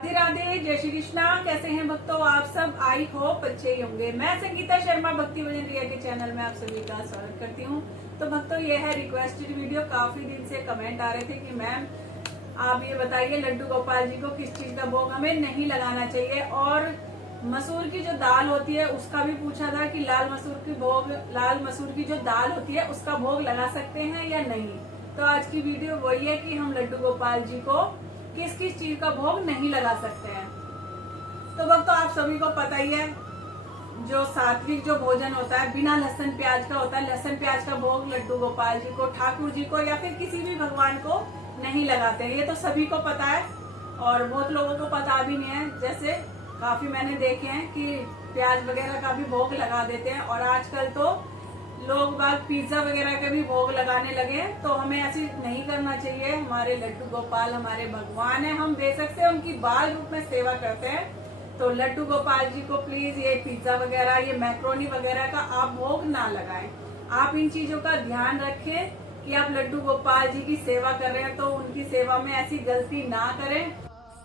राधे राधे, जय श्री कृष्णा। कैसे हैं भक्तों आप सब? आई होप अच्छे ही होंगे। मैं संगीता शर्मा भक्ति भजन रिया के चैनल में आप सभी का स्वागत करती हूँ। तो भक्तों, ये है रिक्वेस्टेड वीडियो। काफी दिन से कमेंट आ रहे थे कि मैम आप ये बताइए लड्डू गोपाल जी को किस चीज का भोग हमें नहीं लगाना चाहिए, और मसूर की जो दाल होती है उसका भी पूछा था कि लाल मसूर की जो दाल होती है उसका भोग लगा सकते हैं या नहीं। तो आज की वीडियो वही है कि हम लड्डू गोपाल जी को किस किस चीज का भोग नहीं लगा सकते हैं। तो भक्तों, आप सभी को पता ही है, जो सात्विक जो भोजन होता है बिना लहसुन प्याज का होता है। लहसुन प्याज का भोग लड्डू गोपाल जी को, ठाकुर जी को या फिर किसी भी भगवान को नहीं लगाते हैं। ये तो सभी को पता है और बहुत लोगों को पता भी नहीं है। जैसे काफी मैंने देखे हैं कि प्याज वगैरह का भी भोग लगा देते हैं, और आजकल तो लोग बाग पिज्जा वगैरह के भी भोग लगाने लगे हैं। तो हमें ऐसी नहीं करना चाहिए। हमारे लड्डू गोपाल हमारे भगवान है, हम बेशक से उनकी बाल रूप में सेवा करते हैं। तो लड्डू गोपाल जी को प्लीज ये पिज्जा वगैरह, ये मैक्रोनी वगैरह का आप भोग ना लगाएं। आप इन चीजों का ध्यान रखें कि आप लड्डू गोपाल जी की सेवा कर रहे हैं, तो उनकी सेवा में ऐसी गलती ना करें।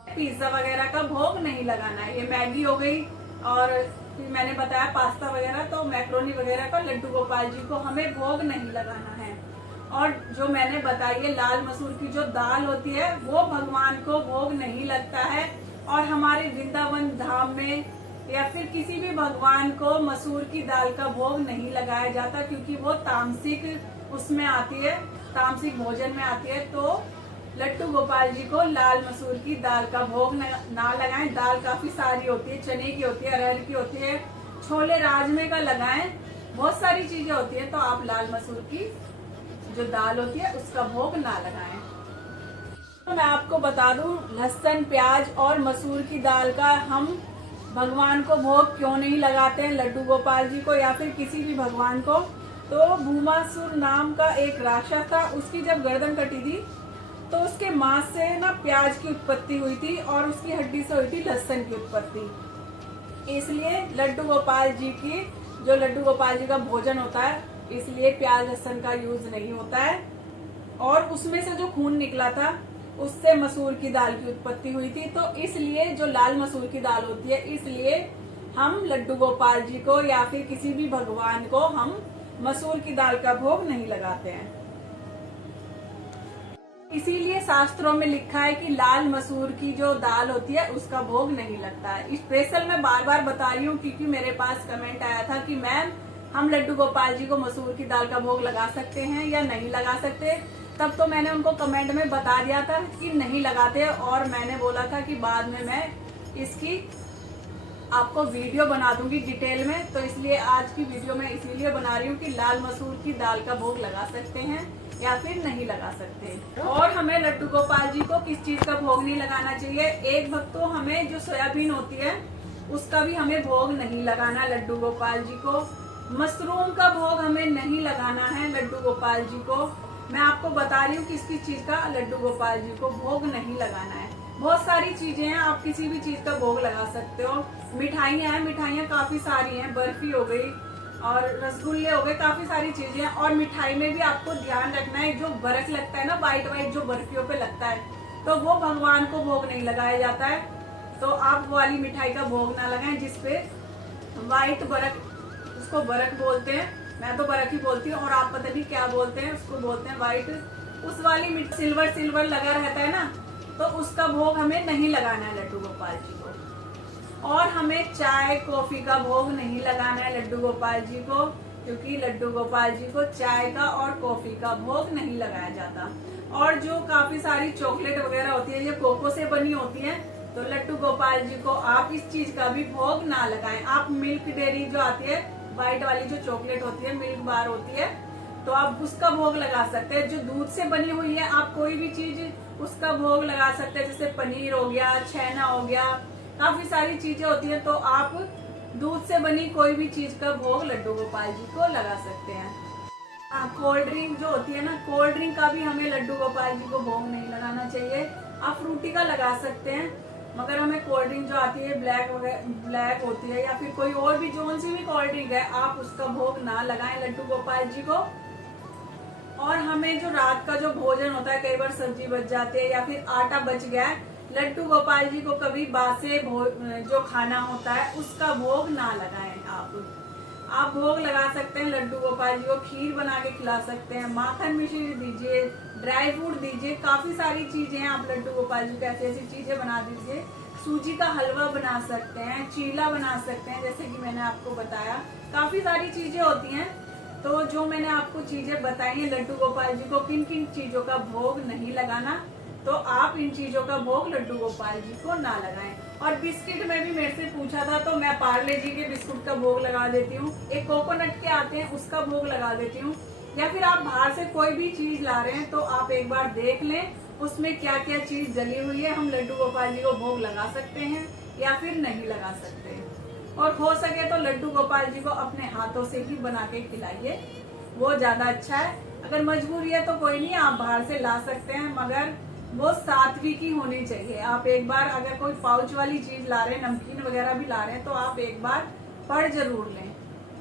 पिज्जा वगैरह का भोग नहीं लगाना है। ये मैगी हो गई, और फिर मैंने बताया पास्ता वगैरह, तो मैक्रोनी वगैरह का लड्डू गोपाल जी को हमें भोग नहीं लगाना है। और जो मैंने बताई है लाल मसूर की जो दाल होती है वो भगवान को भोग नहीं लगता है। और हमारे वृंदावन धाम में या फिर किसी भी भगवान को मसूर की दाल का भोग नहीं लगाया जाता, क्योंकि वो तामसिक उसमें आती है, तामसिक भोजन में आती है। तो लड्डू गोपाल जी को लाल मसूर की दाल का भोग ना लगाएं। दाल काफी सारी होती है, चने की होती है, अरहर की होती है, छोले राजमे का लगाएं, बहुत सारी चीजें होती है। तो आप लाल मसूर की जो दाल होती है उसका भोग ना लगाएं। तो मैं आपको बता दूं, लहसुन प्याज और मसूर की दाल का हम भगवान को भोग क्यों नहीं लगाते हैं, लड्डू गोपाल जी को या फिर किसी भी भगवान को। तो भूमासुर नाम का एक राक्षस था, उसकी जब गर्दन कटी थी तो उसके मांस से ना प्याज की उत्पत्ति हुई थी, और उसकी हड्डी से हुई थी लहसुन की उत्पत्ति। इसलिए लड्डू गोपाल जी का भोजन होता है, इसलिए प्याज लहसुन का यूज नहीं होता है। और उसमें से जो खून निकला था उससे मसूर की दाल की उत्पत्ति हुई थी। तो इसलिए जो लाल मसूर की दाल होती है, इसलिए हम लड्डू गोपाल जी को या फिर किसी भी भगवान को हम मसूर की दाल का भोग नहीं लगाते हैं। इसीलिए शास्त्रों में लिखा है कि लाल मसूर की जो दाल होती है उसका भोग नहीं लगता है। स्पेशल मैं बार बार बता रही हूँ, क्योंकि मेरे पास कमेंट आया था कि मैम हम लड्डू गोपाल जी को मसूर की दाल का भोग लगा सकते हैं या नहीं लगा सकते। तब तो मैंने उनको कमेंट में बता दिया था कि नहीं लगाते, और मैंने बोला था कि बाद में मैं इसकी आपको वीडियो बना दूंगी डिटेल में। तो इसलिए आज की वीडियो मैं इसीलिए बना रही हूँ कि लाल मसूर की दाल का भोग लगा सकते हैं या फिर नहीं लगा सकते। और हमें लड्डू गोपाल जी को किस चीज का भोग नहीं लगाना चाहिए। एक भक्तों, हमें जो सोयाबीन होती है उसका भी हमें भोग नहीं लगाना लड्डू गोपाल जी को। मशरूम का भोग हमें नहीं लगाना है लड्डू गोपाल जी को। मैं आपको बता रही हूँ किस किस चीज का लड्डू गोपाल जी को भोग नहीं लगाना है। बहुत सारी चीजें हैं, आप किसी भी चीज का भोग लगा सकते हो। मिठाइयाँ हैं, मिठाइयाँ काफी सारी हैं, बर्फी हो गई और रसगुल्ले हो गए, काफी सारी चीजें। और मिठाई में भी आपको ध्यान रखना है, जो बर्फ लगता है ना, व्हाइट व्हाइट जो बर्फियों पे लगता है, तो वो भगवान को भोग नहीं लगाया जाता है। तो आप वो वाली मिठाई का भोग ना लगाएं जिसपे व्हाइट बर्फ, उसको बर्फ बोलते हैं, मैं तो बर्फ ही बोलती हूँ, और आप पता नहीं क्या बोलते हैं, उसको बोलते हैं व्हाइट। उस वाली सिल्वर लगा रहता है ना, तो उसका भोग हमें नहीं लगाना है लड्डू गोपाल जी को। और हमें चाय कॉफी का भोग नहीं लगाना है लड्डू गोपाल जी को, क्योंकि लड्डू गोपाल जी को चाय का और कॉफी का भोग नहीं लगाया जाता। और जो काफी सारी चॉकलेट वगैरह होती है, ये कोको से बनी होती है, तो लड्डू गोपाल जी को आप इस चीज का भी भोग ना लगाएं। आप मिल्क डेयरी जो आती है, व्हाइट वाली जो चॉकलेट होती है, मिल्क बार होती है, तो आप उसका भोग लगा सकते हैं। जो दूध से बनी हुई है, आप कोई भी चीज उसका भोग लगा सकते हैं, जैसे पनीर हो गया, छेना हो गया, काफी सारी चीजें होती हैं। तो आप दूध से बनी कोई भी चीज का भोग लड्डू गोपाल जी को लगा सकते हैं। कोल्ड ड्रिंक जो होती है ना, कोल्ड ड्रिंक का भी हमें लड्डू गोपाल जी को भोग नहीं लगाना चाहिए। आप फ्रूटी का लगा सकते हैं, मगर हमें कोल्ड ड्रिंक जो आती है ब्लैक होती है, या फिर कोई और भी जोन सी भी कोल्ड ड्रिंक है, आप उसका भोग ना लगाएं लड्डू गोपाल जी को। और हमें जो रात का जो भोजन होता है, कई बार सब्जी बच जाती है या फिर आटा बच गया है, लड्डू गोपाल जी को कभी बासे जो खाना होता है उसका भोग ना लगाएं। आप भोग लगा सकते हैं लड्डू गोपाल जी को, खीर बना के खिला सकते हैं, माखन मिश्री दीजिए, ड्राई फ्रूट दीजिए, काफी सारी चीजें हैं। आप लड्डू गोपाल जी को ऐसी ऐसी चीजें बना दीजिए। सूजी का हलवा बना सकते हैं, चीला बना सकते हैं, जैसे कि मैंने आपको बताया काफी सारी चीजें होती हैं। तो जो मैंने आपको चीजें बताई हैं लड्डू गोपाल जी को किन किन चीजों का भोग नहीं लगाना, तो आप इन चीजों का भोग लड्डू गोपाल जी को ना लगाएं। और बिस्किट में भी मेरे से पूछा था, तो मैं पार्ले जी के बिस्कुट का भोग लगा देती हूँ, एक कोकोनट के आते हैं उसका भोग लगा देती हूँ। या फिर आप बाहर से कोई भी चीज ला रहे हैं तो आप एक बार देख लें उसमें क्या क्या चीज डली हुई है, हम लड्डू गोपाल जी को भोग लगा सकते हैं या फिर नहीं लगा सकते। और हो सके तो लड्डू गोपाल जी को अपने हाथों से ही बना के खिलाइए, वो ज्यादा अच्छा है। अगर मजबूरी है तो कोई नहीं, आप बाहर से ला सकते हैं, मगर वो सात्विकी होनी चाहिए। आप एक बार अगर कोई पाउच वाली चीज ला रहे हैं, नमकीन वगैरह भी ला रहे हैं, तो आप एक बार पढ़ जरूर लें।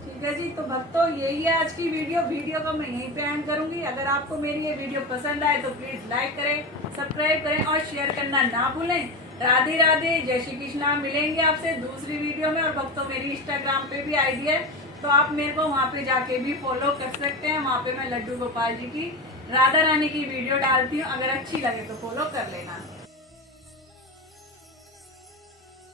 ठीक है जी, तो भक्तों यही है आज की वीडियो को मैं यहीं पे एंड करूंगी। अगर आपको मेरी ये वीडियो पसंद आए तो प्लीज लाइक करें, सब्सक्राइब करें और शेयर करना ना भूलें। राधे राधे, जय श्री कृष्णा। मिलेंगे आपसे दूसरी वीडियो में। और भक्तों मेरी इंस्टाग्राम पे भी आईडी है, तो आप मेरे को वहाँ पे जाके भी फॉलो कर सकते हैं। वहाँ पे मैं लड्डू गोपाल जी की, राधा रानी की वीडियो डालती हूँ, अगर अच्छी लगे तो फॉलो कर लेना।